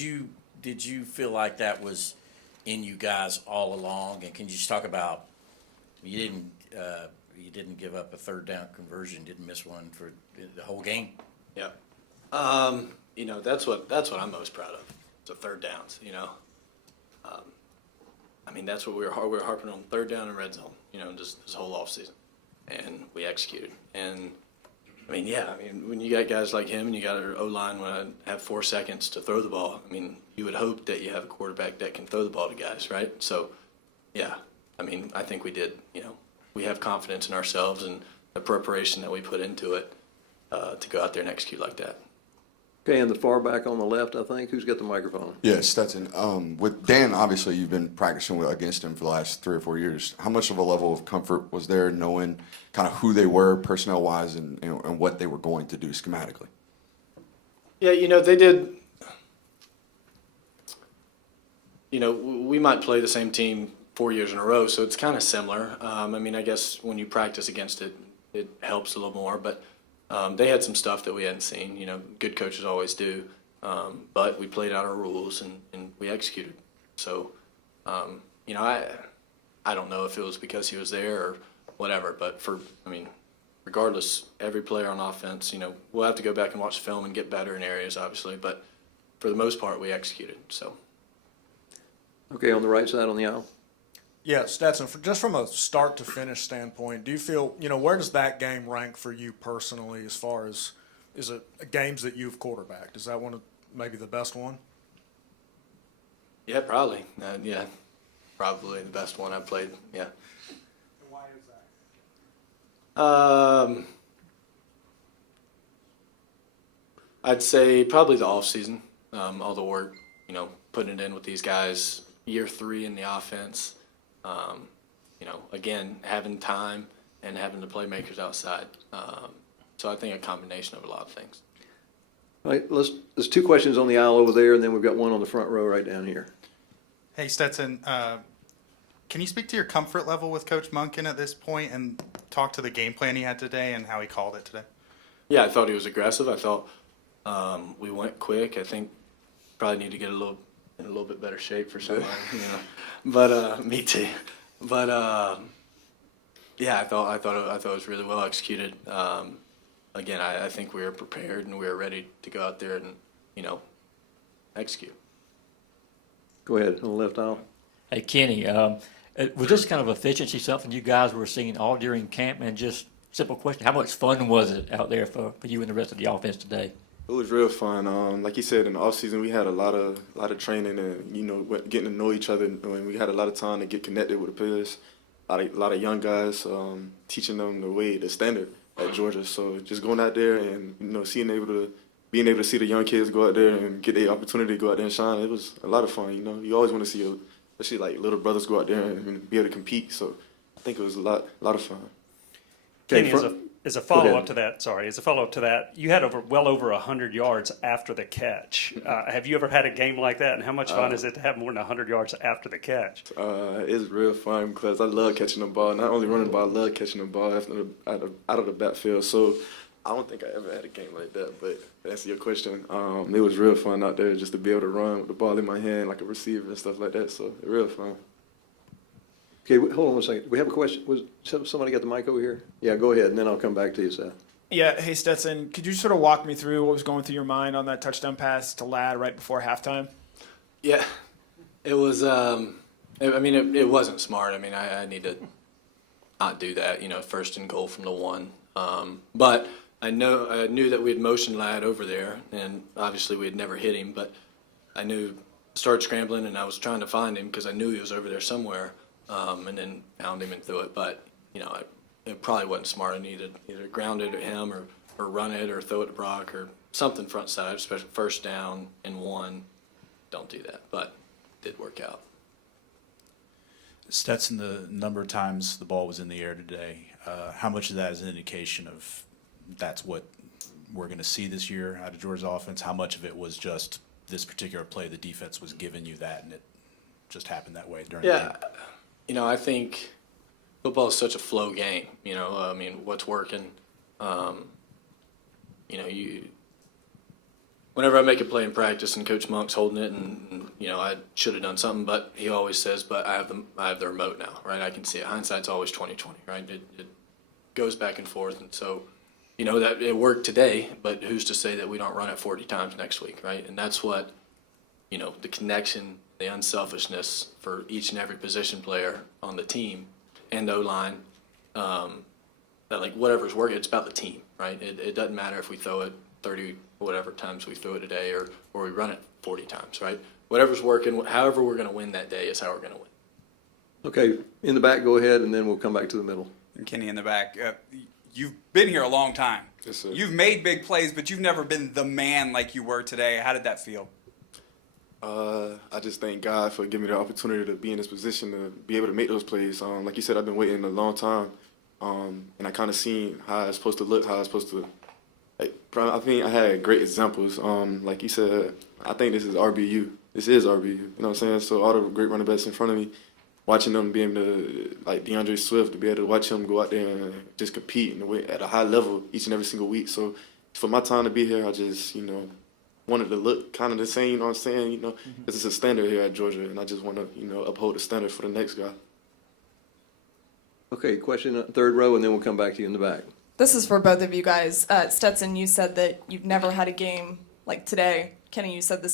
you feel like that was in you guys all along? And can you just talk about you didn't give up a third down conversion, didn't miss one for the whole game? Yeah. That's what I'm most proud of. The third downs. That's what we were harping on, third down and red zone. Just this whole offseason, and we executed. And when you got guys like him and you got an O-line when I have 4 seconds to throw the ball, you would hope that you have a quarterback that can throw the ball to guys, right? So, yeah, I think we did. We have confidence in ourselves and the preparation that we put into it to go out there and execute like that. Okay, and the far back on the left, I think. Who's got the microphone? Yeah, Stetson. With Dan, obviously, you've been practicing against him for the last 3 or 4 years. How much of a level of comfort was there knowing kind of who they were personnel-wise and what they were going to do schematically? Yeah, they did. We might play the same team 4 years in a row, so it's kind of similar. I guess when you practice against it, it helps a little more, but they had some stuff that we hadn't seen. Good coaches always do. But we played out our rules and we executed. So, I don't know if it was because he was there or whatever, but regardless, every player on offense, we'll have to go back and watch the film and get better in areas, obviously, but for the most part, we executed, so. Okay, on the right side on the aisle. Yeah, Stetson, just from a start to finish standpoint, do you feel, where does that game rank for you personally as far as, is it games that you've quarterbacked? Is that one of maybe the best one? Yeah, probably. Yeah, probably the best one I've played, yeah. And why is that? I'd say probably the off season, all the work, putting it in with these guys, year 3 in the offense. Again, having time and having the playmakers outside. So I think a combination of a lot of things. All right, there's 2 questions on the aisle over there, and then we've got one on the front row right down here. Hey, Stetson, can you speak to your comfort level with Coach Monken at this point and talk to the game plan he had today and how he called it today? Yeah, I thought he was aggressive. I thought we went quick. I think probably need to get in a little bit better shape for somebody, But me too. But yeah, I thought it was really well executed. Again, I think we were prepared and we were ready to go out there and execute. Go ahead, on the left aisle. Hey, Kenny, was this kind of efficiency something you guys were seeing all during camp? And just simple question, how much fun was it out there for you and the rest of the offense today? It was real fun. Like you said, in the off season, we had a lot of training and getting to know each other. And we had a lot of time to get connected with the players. A lot of young guys, teaching them the standard at Georgia. So just going out there and being able to see the young kids go out there and get the opportunity to go out there and shine. It was a lot of fun. You always want to see especially like little brothers go out there and be able to compete. So I think it was a lot of fun. Kenny, as a follow-up to that, you had well over 100 yards after the catch. Have you ever had a game like that, and how much fun is it to have more than 100 yards after the catch? It's real fun because I love catching the ball. Not only running the ball, I love catching the ball out of the backfield. So I don't think I ever had a game like that, but that's your question. It was real fun out there just to be able to run with the ball in my hand like a receiver and stuff like that. So it was real fun. Okay, hold on one second. We have a question. Was somebody got the mic over here? Yeah, go ahead, and then I'll come back to you, Seth. Yeah, hey Stetson, could you sort of walk me through what was going through your mind on that touchdown pass to Ladd right before halftime? Yeah, it was. It wasn't smart. I need to not do that. 1st and goal from the 1. But I knew that we had motioned Ladd over there, and obviously we had never hit him. But I started scrambling, and I was trying to find him because I knew he was over there somewhere. And then found him and threw it. But, it probably wasn't smart. I needed either ground it at him or run it or throw it to Brock or something front side, especially 1st down and 1. Don't do that. But it did work out. Stetson, the number of times the ball was in the air today, how much of that is an indication of that's what we're going to see this year out of Georgia's offense? How much of it was just this particular play, the defense was giving you that and it just happened that way during the game? I think football is such a flow game. What's working. When whenever I make a play in practice and Coach Monk's holding it, and you know I should have done something, but he always says, "But I have the remote now, right? I can see it." Hindsight's always 20/20, right? It goes back and forth, and so you know that it worked today, but who's to say that we don't run it 40 times next week, right? And that's what you know the connection, the unselfishness for each and every position player on the team and O-line. That like whatever's working, it's about the team, right? It doesn't matter if we throw it 30 whatever times we throw it today or we run it 40 times, right? Whatever's working, however we're going to win that day is how we're going to win. Okay, in the back, go ahead, and then we'll come back to the middle. And Kenny in the back, you've been here a long time. Yes, sir. You've made big plays, but you've never been the man like you were today. How did that feel? I just thank God for giving me the opportunity to be in this position to be able to make those plays. Like you said, I've been waiting a long time, and I kind of seen how it's supposed to look, how it's supposed to. Like, I think I had great examples. Like you said, I think this is RBU. This is RBU. You know what I'm saying? So all the great running backs in front of me, watching them be able to, like DeAndre Swift, to be able to watch him go out there and just compete in the way, at a high level each and every single week. So for my time to be here, I just, you know, wanted to look kind of the same, you know what I'm saying? You know, because it's a standard here at Georgia, and I just want to, you know, uphold the standard for the next guy. Okay, question third row, and then we'll come back to you in the back. This is for both of you guys. Stetson, you said that you've never had a game like today. Kenny, you said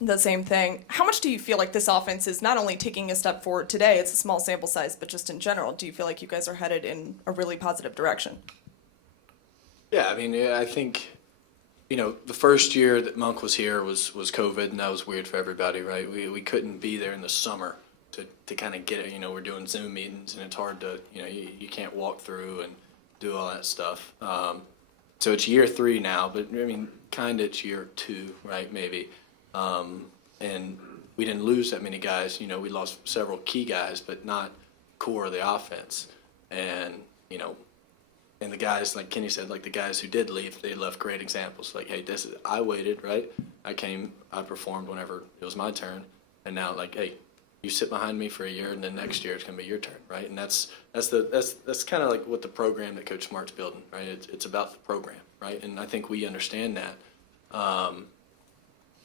the same thing. How much do you feel like this offense is not only taking a step forward today, it's a small sample size, but just in general, do you feel like you guys are headed in a really positive direction? Yeah, I mean, I think, you know, the first year that Monk was here was COVID, and that was weird for everybody, right? We couldn't be there in the summer to kind of get it. You know, we're doing Zoom meetings, and it's hard to, you know, you can't walk through and do all that stuff. So it's year 3 now, but I mean, kind of it's year 2, right, maybe. And we didn't lose that many guys. You know, we lost several key guys, but not core of the offense. And, you know, and the guys, like Kenny said, like the guys who did leave, they left great examples. Like, hey, I waited, right? I performed whenever it was my turn. And now, like, hey, you sit behind me for a year, and then next year it's gonna be your turn, right? And that's kind of like what the program that Coach Smart's building, right? It's about the program, right? And I think we understand that.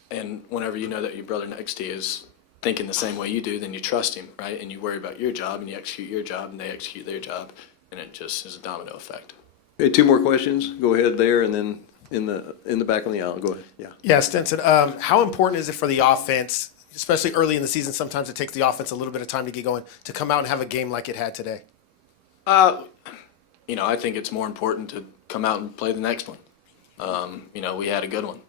And whenever you know that your brother next to you is thinking the same way you do, then you trust him, right? And you worry about your job, and you execute your job, and they execute their job, and it just is a domino effect. Okay, 2 more questions. Go ahead there, and then in the back on the aisle. Go ahead. Yeah. Yeah, Stetson, how important is it for the offense, especially early in the season? Sometimes it takes the offense a little bit of time to get going, to come out and have a game like it had today. You know, I think it's more important to come out and play the next one. You know, we had a good one.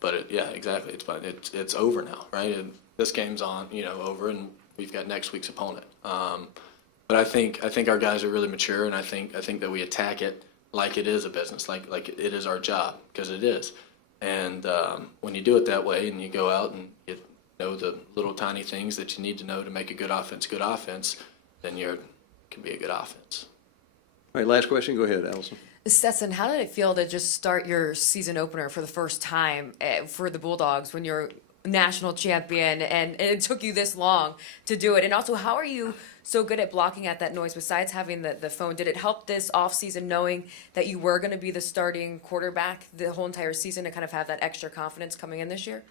But yeah, exactly. It's over now, right? And this game's on, you know, over, and we've got next week's opponent. But I think our guys are really mature, and I think that we attack it like it is a business, like it is our job, because it is. And when you do it that way, and you go out and you know the little tiny things that you need to know to make a good offense, then you can be a good offense. All right, last question. Go ahead, Allison. Stetson, how did it feel to just start your season opener for the first time for the Bulldogs when you're national champion and it took you this long to do it? And also, how are you so good at blocking out that noise besides having the phone? Did it help this offseason knowing that you were going to be the starting quarterback the whole entire season to kind of have that extra confidence coming in this year?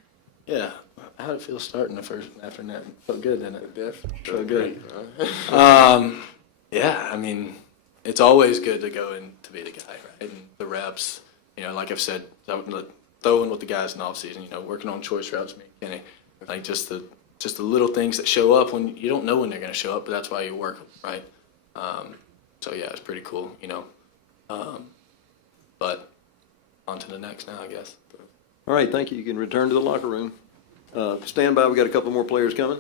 Yeah. How did it feel starting the first after that? Felt good, didn't it? Definitely. Felt good. Yeah, I mean, it's always good to go in to be the guy, right? And the reps, you know, like I've said, throwing with the guys in the offseason, you know, working on choice routes, me and Kenny, like just the little things that show up when you don't know when they're going to show up, but that's why you work, right? So yeah, it's pretty cool, you know. But on to the next now, I guess. All right, thank you. You can return to the locker room. Stand by. We got a couple more players coming.